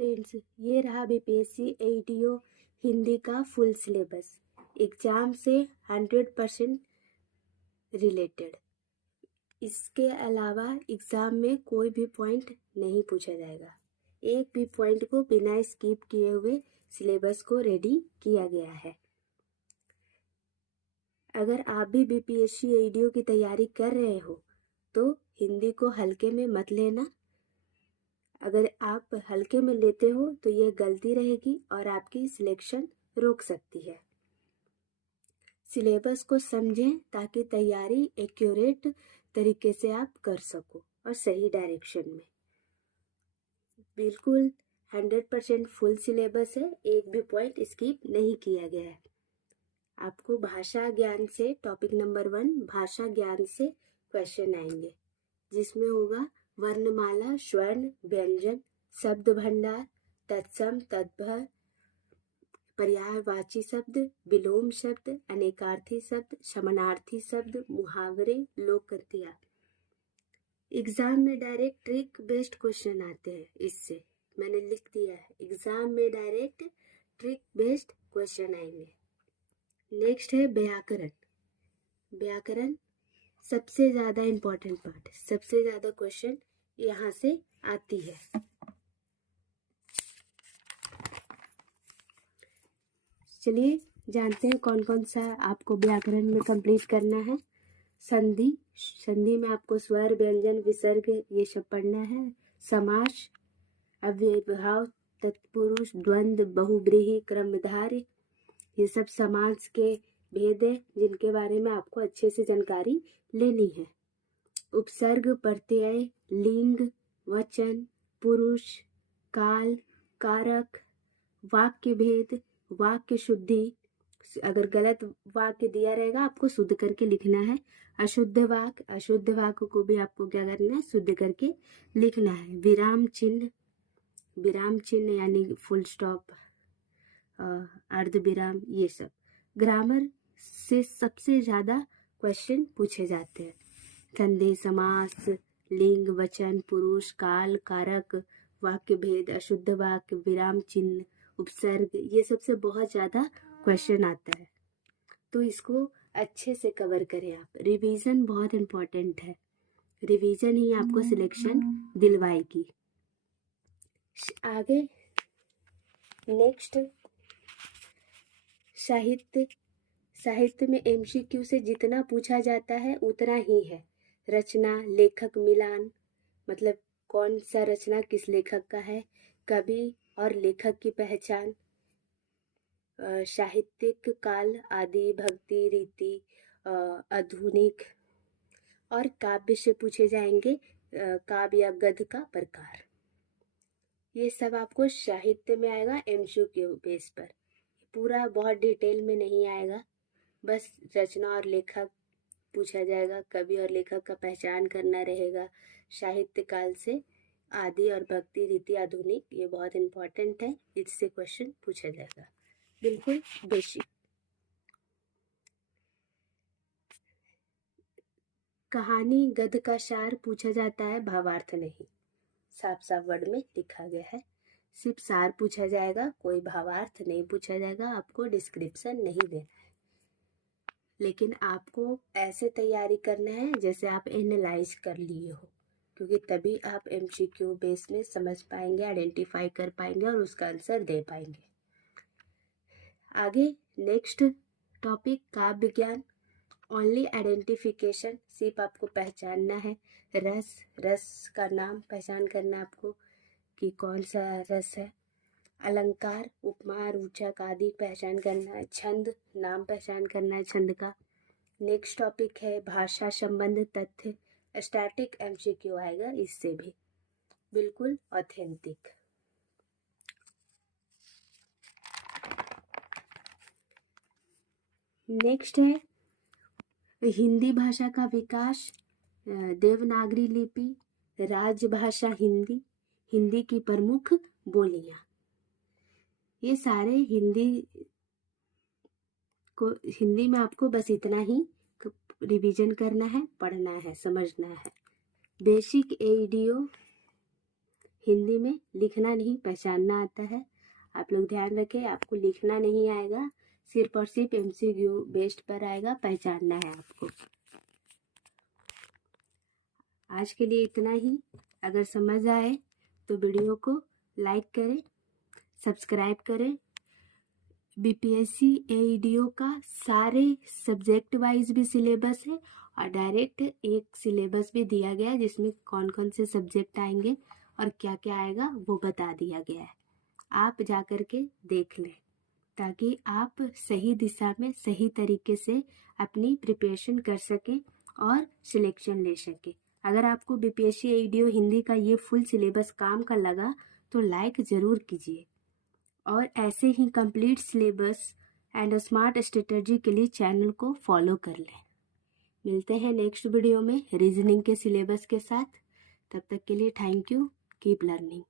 Friends, ये रहा BPSC ADO Hindi का फुल सिलेबस, एग्ज़ाम से 100% रिलेटेड। इसके अलावा एग्ज़ाम में कोई भी पॉइंट नहीं पूछा जाएगा। एक भी पॉइंट को बिना स्किप किए हुए सिलेबस को रेडी किया गया है। अगर आप भी बीपीएससी एडीओ की तैयारी कर रहे हो तो हिंदी को हल्के में मत लेना। अगर आप हल्के में लेते हो तो ये गलती रहेगी और आपकी सिलेक्शन रोक सकती है। सिलेबस को समझें ताकि तैयारी एक्यूरेट तरीके से आप कर सको और सही डायरेक्शन में। बिल्कुल 100% फुल सिलेबस है, एक भी पॉइंट स्किप नहीं किया गया है। आपको भाषा ज्ञान से टॉपिक नंबर 1 भाषा ज्ञान से क्वेश्चन आएंगे, जिसमें होगा वर्णमाला, स्वर्ण, व्यंजन, शब्द भंडार, तत्सम, तद्भव, पर्यायवाची शब्द, विलोम शब्द, अनेकार्थी शब्द, समानार्थी शब्द, मुहावरे, लोककृतियाँ। एग्जाम में डायरेक्ट ट्रिक बेस्ड क्वेश्चन आते हैं। इससे मैंने लिख दिया है, एग्जाम में डायरेक्ट ट्रिक बेस्ड क्वेश्चन आएंगे। नेक्स्ट है व्याकरण। व्याकरण सबसे ज़्यादा इम्पोर्टेंट पार्ट है, सबसे ज़्यादा क्वेश्चन यहाँ से आती है। चलिए जानते हैं कौन कौन सा आपको व्याकरण में कंप्लीट करना है। संधि, संधि में आपको स्वर, व्यंजन, विसर्ग ये सब पढ़ना है। समास, अव्ययभाव, तत्पुरुष, द्वंद्व, बहुव्रीहि, क्रमधारय, ये सब समास के भेद है जिनके बारे में आपको अच्छे से जानकारी लेनी है। उपसर्ग, प्रत्यय, लिंग, वचन, पुरुष, काल, कारक, वाक्य भेद, वाक्य शुद्धि। अगर गलत वाक्य दिया रहेगा आपको शुद्ध करके लिखना है। अशुद्ध वाक्य, अशुद्ध वाक्य को भी आपको क्या करना है, शुद्ध करके लिखना है। विराम चिन्ह, विराम चिन्ह यानी फुल स्टॉप, अर्ध विराम, ये सब। ग्रामर से सबसे ज़्यादा क्वेश्चन पूछे जाते हैं। संधि, समास, लिंग, वचन, पुरुष, काल, कारक, वाक्य भेद, अशुद्ध वाक्य, विराम चिन्ह, उपसर्ग, ये सबसे बहुत ज़्यादा क्वेश्चन आता है। तो इसको अच्छे से कवर करें आप। रिवीजन बहुत इम्पोर्टेंट है, रिवीजन ही आपको सिलेक्शन दिलवाएगी। आगे नेक्स्ट साहित्य। साहित्य में एमसीक्यू से जितना पूछा जाता है उतना ही है। रचना, लेखक मिलान, मतलब कौन सा रचना किस लेखक का है, कवि और लेखक की पहचान, साहित्यिक काल, आदि, भक्ति, रीति, आधुनिक, और काव्य से पूछे जाएंगे काव्य या गद्य का प्रकार। ये सब आपको साहित्य में आएगा एमसीक्यू बेस पर। पूरा बहुत डिटेल में नहीं आएगा, बस रचना और लेखक पूछा जाएगा, कवि और लेखक का पहचान करना रहेगा। साहित्य काल से आदि और भक्ति, रीति, आधुनिक, ये बहुत इम्पोर्टेंट है, इससे क्वेश्चन पूछा जाएगा, बिल्कुल बेसिक। कहानी, गद्य का सार पूछा जाता है, भावार्थ नहीं। साफ साफ वर्ड में लिखा गया है, सिर्फ सार पूछा जाएगा, कोई भावार्थ नहीं पूछा जाएगा, आपको डिस्क्रिप्शन नहीं देना है। लेकिन आपको ऐसे तैयारी करना है जैसे आप एनालाइज कर लिए हो, क्योंकि तभी आप एमसीक्यू बेस में समझ पाएंगे, आइडेंटिफाई कर पाएंगे और उसका आंसर दे पाएंगे। आगे नेक्स्ट टॉपिक काव्य ज्ञान। ओनली आइडेंटिफिकेशन, सिर्फ आपको पहचानना है। रस, रस का नाम पहचान करना है आपको कि कौन सा रस है। अलंकार, उपमा, रूचक आदि पहचान करना है। छंद, नाम पहचान करना है छंद का। नेक्स्ट टॉपिक है भाषा संबंध तथ्य। स्टैटिक एमसीक्यू आएगा इससे भी, बिल्कुल ऑथेंटिक। नेक्स्ट है हिंदी भाषा का विकास, देवनागरी लिपि, राजभाषा हिंदी, हिंदी की प्रमुख बोलियां। ये सारे हिंदी में आपको बस इतना ही रिवीजन करना है, पढ़ना है, समझना है। बेसिक एडीओ हिंदी में लिखना नहीं पहचानना आता है। आप लोग ध्यान रखें, आपको लिखना नहीं आएगा, सिर्फ और सिर्फ MCQ बेस्ड पर आएगा, पहचानना है आपको। आज के लिए इतना ही। अगर समझ आए तो वीडियो को लाइक करें, सब्सक्राइब करें। BPSC AEDO का सारे सब्जेक्ट वाइज भी सिलेबस है और डायरेक्ट एक सिलेबस भी दिया गया है जिसमें कौन कौन से सब्जेक्ट आएंगे और क्या क्या आएगा वो बता दिया गया है। आप जा कर के देख लें ताकि आप सही दिशा में सही तरीके से अपनी प्रिपरेशन कर सकें और सिलेक्शन ले सकें। अगर आपको BPSC AEDO हिंदी का ये फुल सिलेबस काम का लगा तो लाइक ज़रूर कीजिए और ऐसे ही complete syllabus and smart strategy के लिए चैनल को फॉलो कर लें। मिलते हैं नेक्स्ट वीडियो में रीजनिंग के सिलेबस के साथ। तब तक के लिए थैंक यू, कीप लर्निंग।